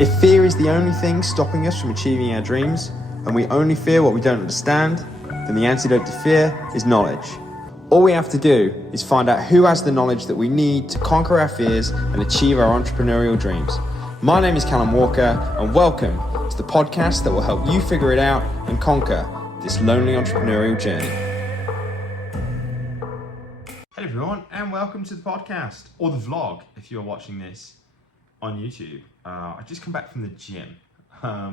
If fear is the only thing stopping us from achieving our dreams, and we only fear what we don't understand, then the antidote to fear is knowledge. All we have to do is find out who has the knowledge that we need to conquer our fears and achieve our entrepreneurial dreams. My name is Callum Walker, and welcome to the podcast that will help you figure it out and conquer this lonely entrepreneurial journey. Hey everyone, and welcome to the podcast, or the vlog if you're watching this on YouTube. I just come back from the gym. I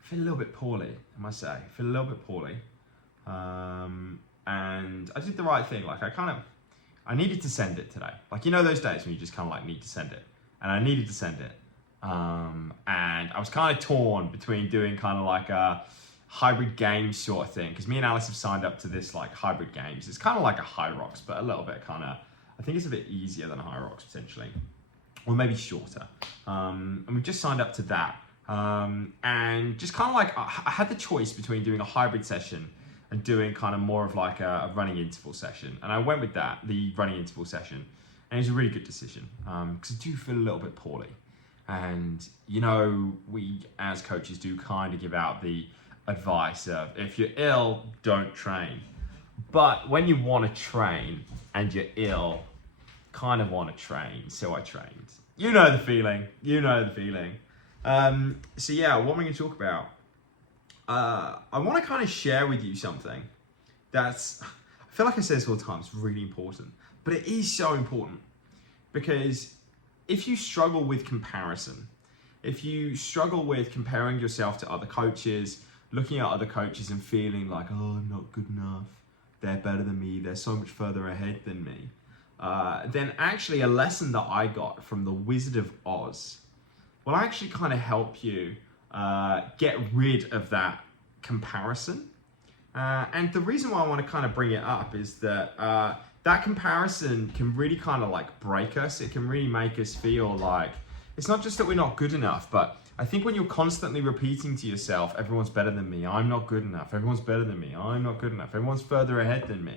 feel a little bit poorly, I must say. I feel a little bit poorly. And I did the right thing. I needed to send it today. Those days when you just kind of need to send it. And I needed to send it. And I was kind of torn between doing kind of like a hybrid games sort of thing. Because me and Alice have signed up to this hybrid games. It's kind of like a High Rocks, but a little bit I think it's a bit easier than a High Rocks potentially. Or maybe shorter. And we've just signed up to that. And just I had the choice between doing a hybrid session and doing kind of more of like a running interval session. And I went with that, the running interval session. And it was a really good decision because I do feel a little bit poorly. And, we as coaches do kind of give out the advice of if you're ill, don't train. But when you want to train and you're ill, kind of want to train, so I trained. You know the feeling. So yeah, what am I going to talk about? I want to kind of share with you something that's, I feel like I say this all the time, it's really important, but it is so important because if you struggle with comparison, if you struggle with comparing yourself to other coaches, looking at other coaches and feeling like, oh, I'm not good enough, they're better than me, they're so much further ahead than me, then actually a lesson that I got from the Wizard of Oz will actually kind of help you get rid of that comparison. And the reason why I want to kind of bring it up is that that comparison can really kind of break us. It can really make us feel like it's not just that we're not good enough, but I think when you're constantly repeating to yourself, everyone's better than me, I'm not good enough, everyone's better than me, I'm not good enough, everyone's further ahead than me,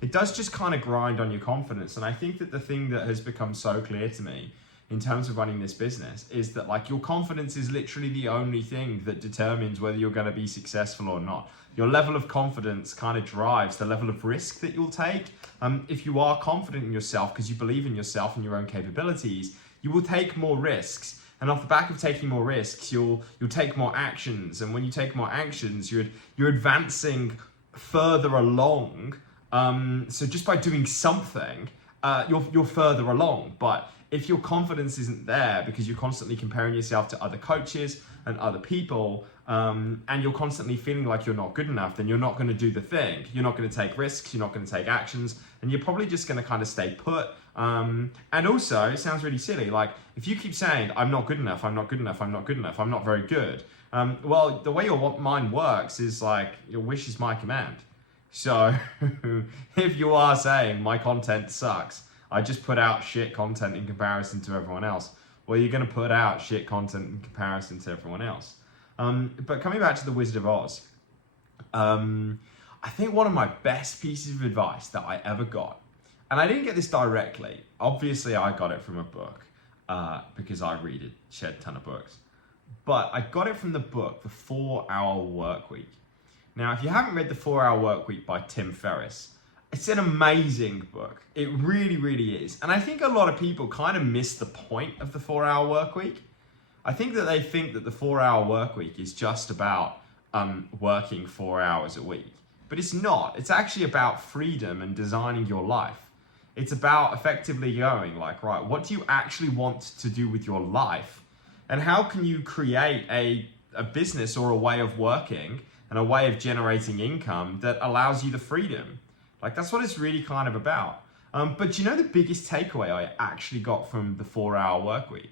it does just kind of grind on your confidence. And I think that the thing that has become so clear to me in terms of running this business is that your confidence is literally the only thing that determines whether you're going to be successful or not. Your level of confidence kind of drives the level of risk that you'll take. If you are confident in yourself because you believe in yourself and your own capabilities, you will take more risks. And off the back of taking more risks, you'll take more actions. And when you take more actions, you're advancing further along. So just by doing something, you're further along. But if your confidence isn't there because you're constantly comparing yourself to other coaches and other people, and you're constantly feeling like you're not good enough, then you're not going to do the thing. You're not going to take risks. You're not going to take actions. And you're probably just going to kind of stay put. And also, it sounds really silly. If you keep saying, I'm not good enough, I'm not good enough, I'm not good enough, I'm not very good. Well, the way your mind works is your wish is my command. So if you are saying my content sucks, I just put out shit content in comparison to everyone else, well, you're going to put out shit content in comparison to everyone else. But coming back to the Wizard of Oz, I think one of my best pieces of advice that I ever got, and I didn't get this directly, obviously I got it from a book, because I read a shed ton of books, but I got it from the book, The 4-Hour Workweek. Now, if you haven't read The 4-Hour Workweek by Tim Ferriss, it's an amazing book. It really, really is. And I think a lot of people kind of miss the point of the 4-Hour Workweek. I think that they think that the 4-Hour Workweek is just about working 4 hours a week. But it's not. It's actually about freedom and designing your life. It's about effectively going right, what do you actually want to do with your life? And how can you create a business or a way of working and a way of generating income that allows you the freedom? That's what it's really kind of about. But the biggest takeaway I actually got from the 4-Hour Workweek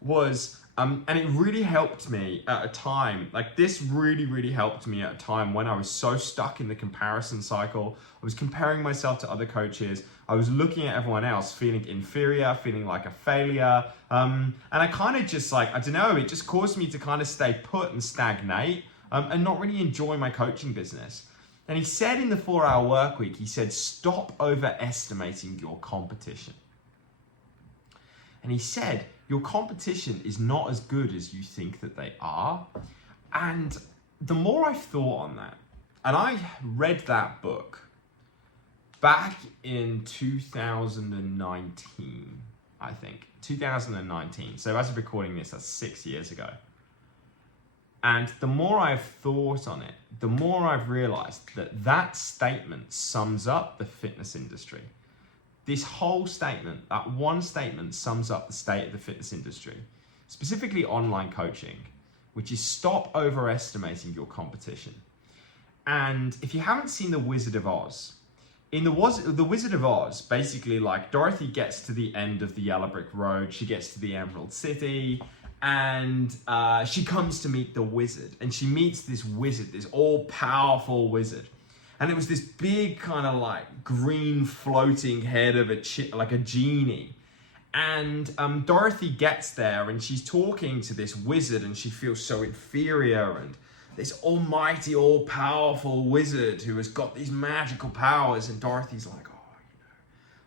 was, and it really helped me at a time, this really, really helped me at a time when I was so stuck in the comparison cycle. I was comparing myself to other coaches. I was looking at everyone else, feeling inferior, feeling like a failure. And I kind of just I don't know, it just caused me to kind of stay put and stagnate and not really enjoy my coaching business. And he said in the 4-Hour Workweek, he said, stop overestimating your competition. And he said, your competition is not as good as you think that they are. And the more I've thought on that, and I read that book back in 2019, I think, 2019. So as of recording this, that's 6 years ago. And the more I've thought on it, the more I've realized that that statement sums up the fitness industry. This whole statement, that one statement, sums up the state of the fitness industry, specifically online coaching, which is stop overestimating your competition. And if you haven't seen The Wizard of Oz, in the Wizard of Oz, basically, like, Dorothy gets to the end of the Yellow Brick Road, she gets to the Emerald City, and she comes to meet the wizard, and she meets this wizard, this all-powerful wizard. And it was this big kind of like green floating head of like a genie. And Dorothy gets there and she's talking to this wizard and she feels so inferior, and this almighty, all-powerful wizard who has got these magical powers, and Dorothy's like, oh,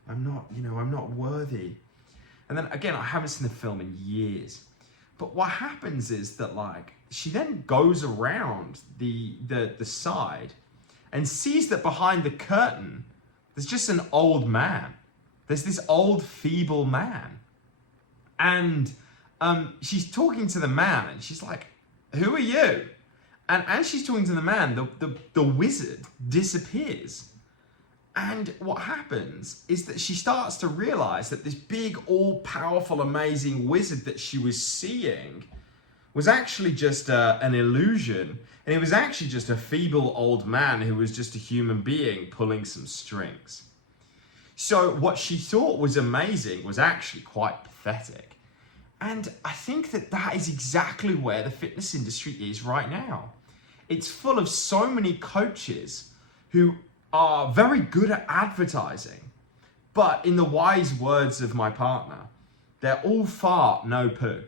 I'm not worthy. And then again, I haven't seen the film in years. But what happens is that, like, she then goes around the side and sees that behind the curtain, there's just an old man. There's this old, feeble man. And she's talking to the man and she's like, who are you? And as she's talking to the man, the wizard disappears. And what happens is that she starts to realize that this big, all-powerful, amazing wizard that she was seeing was actually just an illusion. And it was actually just a feeble old man who was just a human being pulling some strings. So what she thought was amazing was actually quite pathetic. And I think that that is exactly where the fitness industry is right now. It's full of so many coaches who are very good at advertising, but in the wise words of my partner, they're all fart, no poo.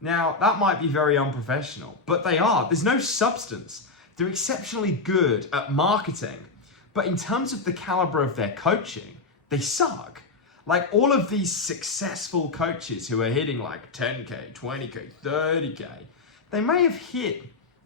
Now, that might be very unprofessional, but they are. There's no substance. They're exceptionally good at marketing, but in terms of the caliber of their coaching, they suck. Like, all of these successful coaches who are hitting like 10K, 20K, 30K, they may have hit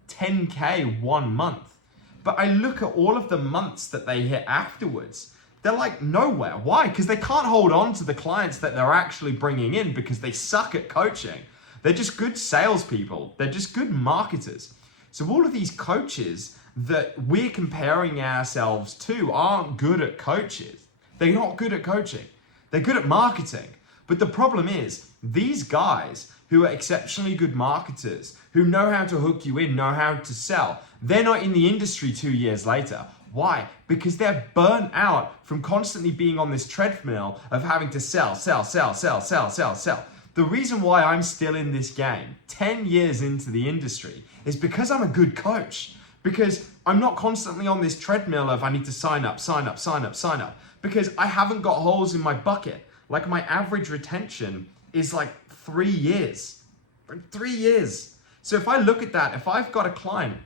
10K 1 month, but I look at all of the months that they hit afterwards, they're like nowhere. Why? Because they can't hold on to the clients that they're actually bringing in because they suck at coaching. They're just good salespeople. They're just good marketers. So all of these coaches that we're comparing ourselves to aren't good at coaches. They're not good at coaching. They're good at marketing. But the problem is, these guys who are exceptionally good marketers, who know how to hook you in, know how to sell, they're not in the industry 2 years later. Why? Because they're burnt out from constantly being on this treadmill of having to sell. The reason why I'm still in this game 10 years into the industry is because I'm a good coach. Because I'm not constantly on this treadmill of I need to sign up. Because I haven't got holes in my bucket. Like, my average retention is like 3 years. 3 years. So if I look at that, if I've got a client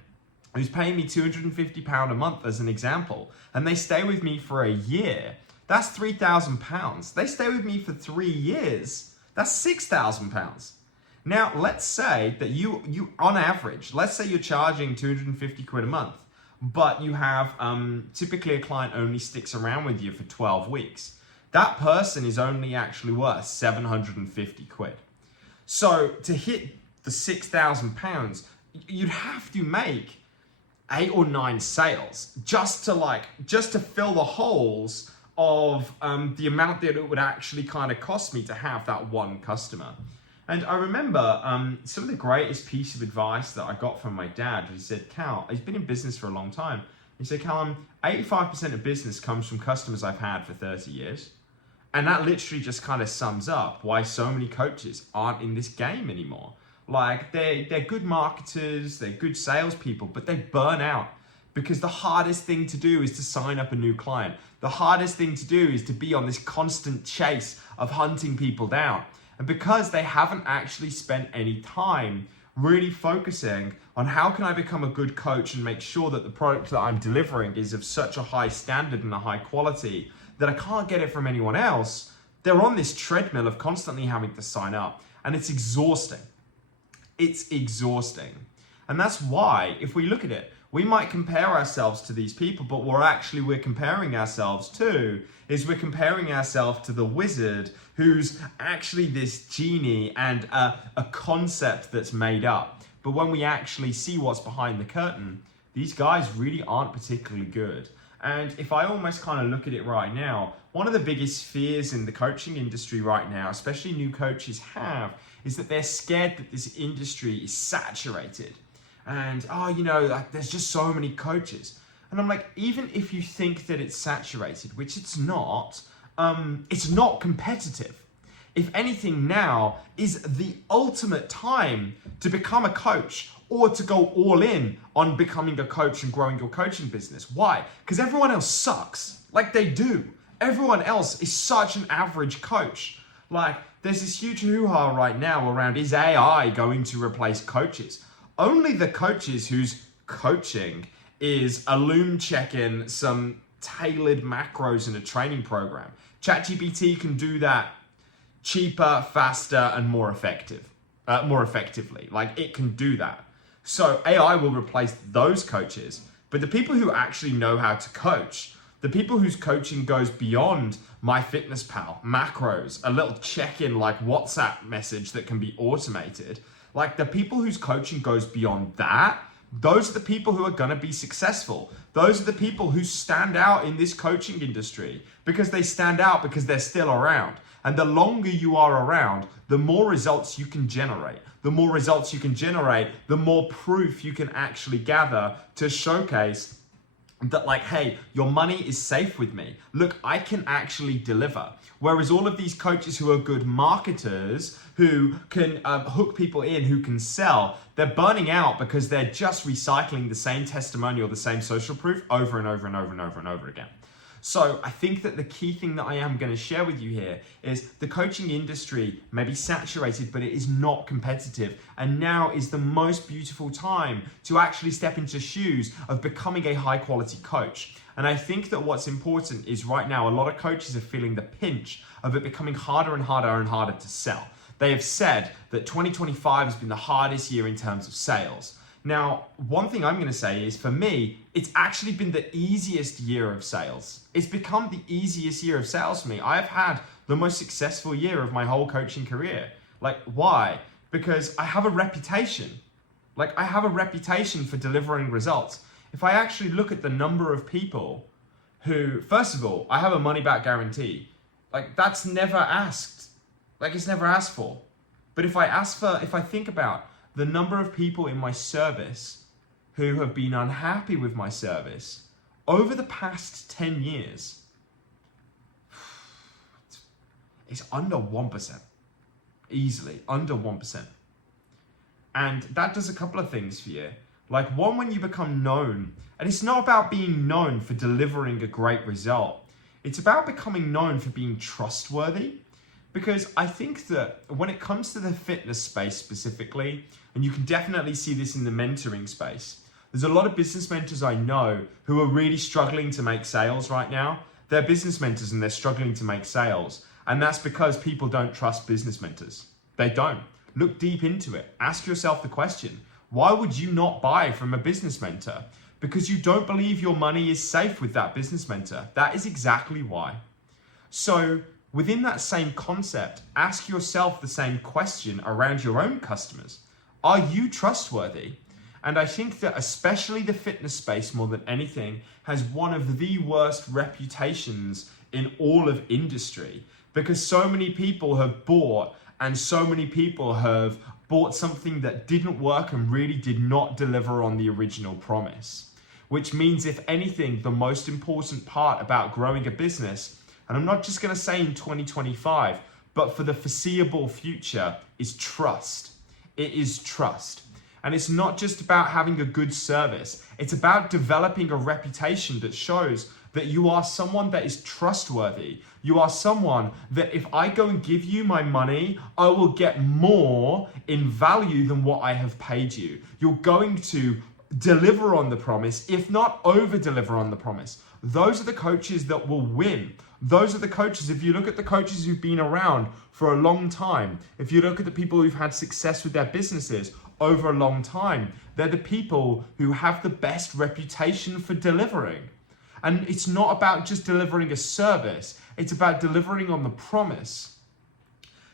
who's paying me £250 a month as an example, and they stay with me for a year, that's £3,000. They stay with me for 3 years, that's £6,000. Now, let's say that you on average, let's say you're charging 250 quid a month, but you have typically a client only sticks around with you for 12 weeks. That person is only actually worth 750 quid. So to hit the £6,000, you'd have to make 8 or 9 sales just to fill the holes of the amount that it would actually kind of cost me to have that one customer. And I remember some of the greatest piece of advice that I got from my dad. He said, Cal, he's been in business for a long time. He said, Callum, 85% of business comes from customers I've had for 30 years. And that literally just kind of sums up why so many coaches aren't in this game anymore. Like, they're good marketers, they're good salespeople, but they burn out because the hardest thing to do is to sign up a new client. The hardest thing to do is to be on this constant chase of hunting people down. And because they haven't actually spent any time really focusing on how can I become a good coach and make sure that the product that I'm delivering is of such a high standard and a high quality that I can't get it from anyone else, they're on this treadmill of constantly having to sign up, and it's exhausting. It's exhausting. And that's why, if we look at it, we might compare ourselves to these people, but we're comparing ourselves to we're comparing ourselves to the wizard who's actually this genie and a concept that's made up. But when we actually see what's behind the curtain, these guys really aren't particularly good. And if I almost kind of look at it right now, one of the biggest fears in the coaching industry right now, especially new coaches have, is that they're scared that this industry is saturated. And, like, there's just so many coaches. And I'm like, even if you think that it's saturated, which it's not competitive. If anything, now is the ultimate time to become a coach or to go all in on becoming a coach and growing your coaching business. Why? Because everyone else sucks. Like, they do. Everyone else is such an average coach. Like, there's this huge hoo-ha right now around, is AI going to replace coaches? Only the coaches whose coaching is a loom check-in, some tailored macros in a training program. ChatGPT can do that cheaper, faster, and more effectively. Like, it can do that. So AI will replace those coaches, but the people who actually know how to coach, the people whose coaching goes beyond MyFitnessPal, macros, a little check-in like WhatsApp message that can be automated, like the people whose coaching goes beyond that, those are the people who are going to be successful. Those are the people who stand out in this coaching industry because they stand out because they're still around. And the longer you are around, the more results you can generate. The more results you can generate, the more proof you can actually gather to showcase that, like, hey, your money is safe with me. Look, I can actually deliver. Whereas all of these coaches who are good marketers, who can hook people in, who can sell, they're burning out because they're just recycling the same testimonial, the same social proof over and over and over and over and over again. So I think that the key thing that I am going to share with you here is the coaching industry may be saturated, but it is not competitive. And now is the most beautiful time to actually step into shoes of becoming a high quality coach. And I think that what's important is right now, a lot of coaches are feeling the pinch of it becoming harder and harder and harder to sell. They have said that 2025 has been the hardest year in terms of sales. Now, one thing I'm going to say is, for me, it's actually been the easiest year of sales. It's become the easiest year of sales for me. I've had the most successful year of my whole coaching career. Like, why? Because I have a reputation. Like, I have a reputation for delivering results. If I actually look at the number of people who, first of all, I have a money back guarantee. Like, that's never asked. Like, it's never asked for. But if I think about the number of people in my service who have been unhappy with my service over the past 10 years, it's under 1%. Easily, under 1%. And that does a couple of things for you. Like, one, when you become known, and it's not about being known for delivering a great result. It's about becoming known for being trustworthy. Because I think that when it comes to the fitness space specifically, and you can definitely see this in the mentoring space, there's a lot of business mentors I know who are really struggling to make sales right now. They're business mentors and they're struggling to make sales. And that's because people don't trust business mentors. They don't. Look deep into it. Ask yourself the question, why would you not buy from a business mentor? Because you don't believe your money is safe with that business mentor. That is exactly why. So within that same concept, ask yourself the same question around your own customers. Are you trustworthy? And I think that especially the fitness space, more than anything, has one of the worst reputations in all of industry, because so many people have bought and so many people have bought something that didn't work and really did not deliver on the original promise. Which means, if anything, the most important part about growing a business, and I'm not just going to say in 2025, but for the foreseeable future, is trust. It is trust. And it's not just about having a good service. It's about developing a reputation that shows that you are someone that is trustworthy. You are someone that if I go and give you my money, I will get more in value than what I have paid you. You're going to deliver on the promise, if not over deliver on the promise. Those are the coaches that will win. Those are the coaches. If you look at the coaches who've been around for a long time, if you look at the people who've had success with their businesses over a long time, they're the people who have the best reputation for delivering. And it's not about just delivering a service, it's about delivering on the promise.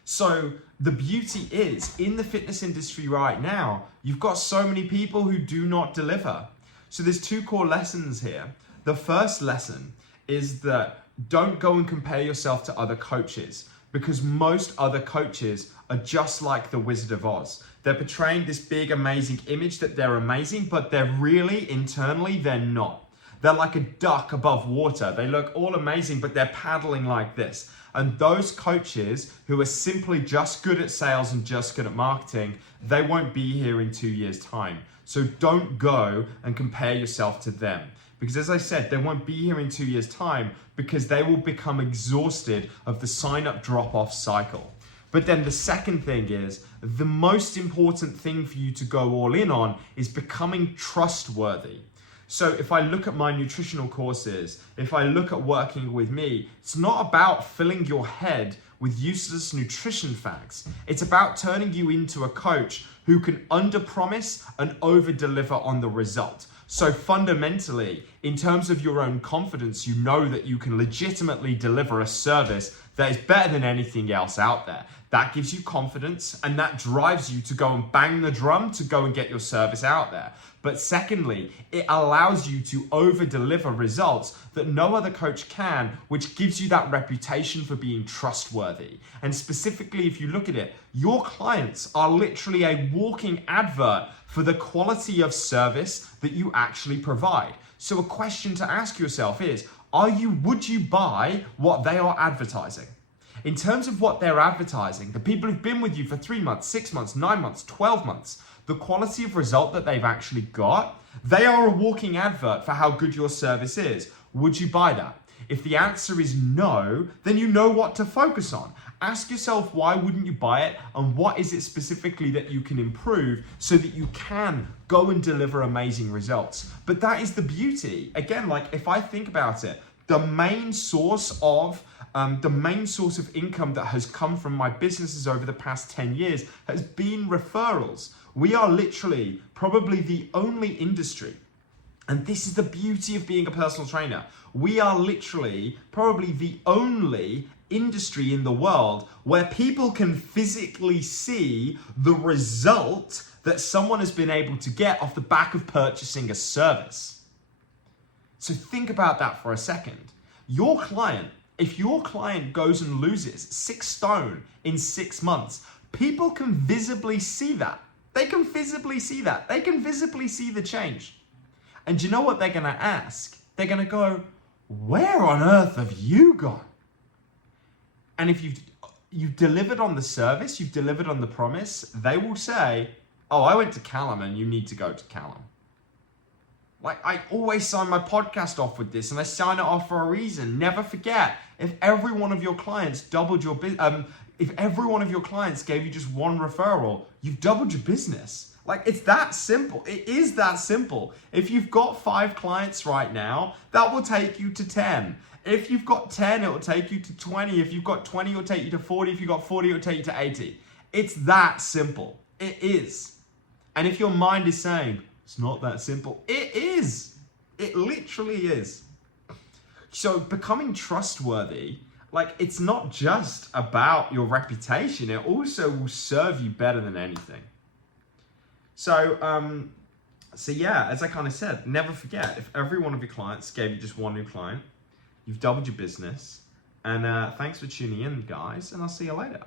So the beauty is, in the fitness industry right now, you've got so many people who do not deliver. So there's two core lessons here. The first lesson is that don't go and compare yourself to other coaches, because most other coaches are just like the Wizard of Oz. They're portraying this big, amazing image that they're amazing, but they're really, internally, they're not. They're like a duck above water. They look all amazing, but they're paddling like this. And those coaches who are simply just good at sales and just good at marketing, they won't be here in 2 years' time. So don't go and compare yourself to them. Because as I said, they won't be here in 2 years' time because they will become exhausted of the sign-up drop-off cycle. But then the second thing is, the most important thing for you to go all in on is becoming trustworthy. So if I look at my nutritional courses, if I look at working with me, it's not about filling your head with useless nutrition facts. It's about turning you into a coach who can under-promise and over-deliver on the result. So fundamentally, in terms of your own confidence, you know that you can legitimately deliver a service that is better than anything else out there. That gives you confidence, and that drives you to go and bang the drum to go and get your service out there. But secondly, it allows you to over-deliver results that no other coach can, which gives you that reputation for being trustworthy. And specifically, if you look at it, your clients are literally a walking advert for the quality of service that you actually provide. So a question to ask yourself is, would you buy what they are advertising? In terms of what they're advertising, the people who've been with you for 3 months, 6 months, 9 months, 12 months, the quality of result that they've actually got, they are a walking advert for how good your service is. Would you buy that? If the answer is no, then you know what to focus on. Ask yourself, why wouldn't you buy it? And what is it specifically that you can improve so that you can go and deliver amazing results? But that is the beauty. Again, like if I think about it, the main source of income that has come from my businesses over the past 10 years has been referrals. We are literally probably the only industry, and this is the beauty of being a personal trainer. We are literally probably the only industry in the world where people can physically see the result that someone has been able to get off the back of purchasing a service. So think about that for a second. If your client goes and loses 6 stone in 6 months, people can visibly see that. They can visibly see that. They can visibly see the change. And you know what they're going to ask? They're going to go, where on earth have you gone? And if you've delivered on the service, you've delivered on the promise, they will say, oh, I went to Callum and you need to go to Callum. Like, I always sign my podcast off with this, and I sign it off for a reason. Never forget, if every one of your clients if every one of your clients gave you just one referral, you've doubled your business. Like, it's that simple. It is that simple. If you've got 5 clients right now, that will take you to 10. If you've got 10, it will take you to 20. If you've got 20, it will take you to 40. If you've got 40, it will take you to 80. It's that simple. It is. And if your mind is saying, it's not that simple, it is. It literally is. So becoming trustworthy, like, it's not just about your reputation. It also will serve you better than anything. So yeah, as I kind of said, never forget, if every one of your clients gave you just one new client, you've doubled your business. And thanks for tuning in, guys, and I'll see you later.